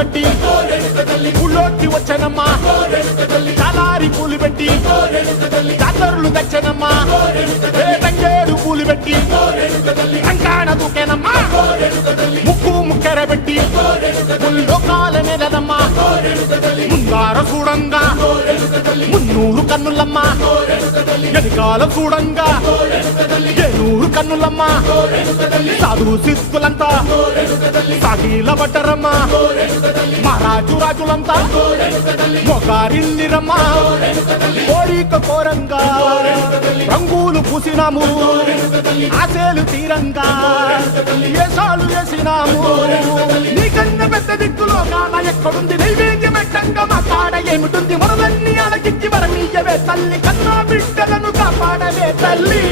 కట్టి ఊళ్ళోకి వచ్చనమ్మా చాలారి పూలు పెట్టి జాతరులు తెచ్చనమ్మా తంగేడు పూలు పెట్టి కంకాణ దూకేనమ్మా ముక్కు ముక్కెర పెట్టి ముల్లోకాల నెలనమ్మా ముందార చూడంగా మున్నూరు కన్నులమ్మా వెనకాల చూడంగా ఏనూరు కన్నులమ్మా సాధువు సిద్ధులంతా సాగిల పడ్డరమ్మా మహారాజు రాజులంతా మొగారిల్లిరమ్మా కోరిక కోరంగా రంగులు పూసినాము ఆశలు తీరంగా వేషాలు వేసినాము నీకన్నా పెద్ద దిక్కులో కాన ఎక్కడుంది నైవేద్యం పెట్టంగా మా కాడ ఏమిటుంది మనలన్నీ అలకిచ్చి వరమీయవే తల్లి కన్నా బిడ్డలను కాపాడవే తల్లి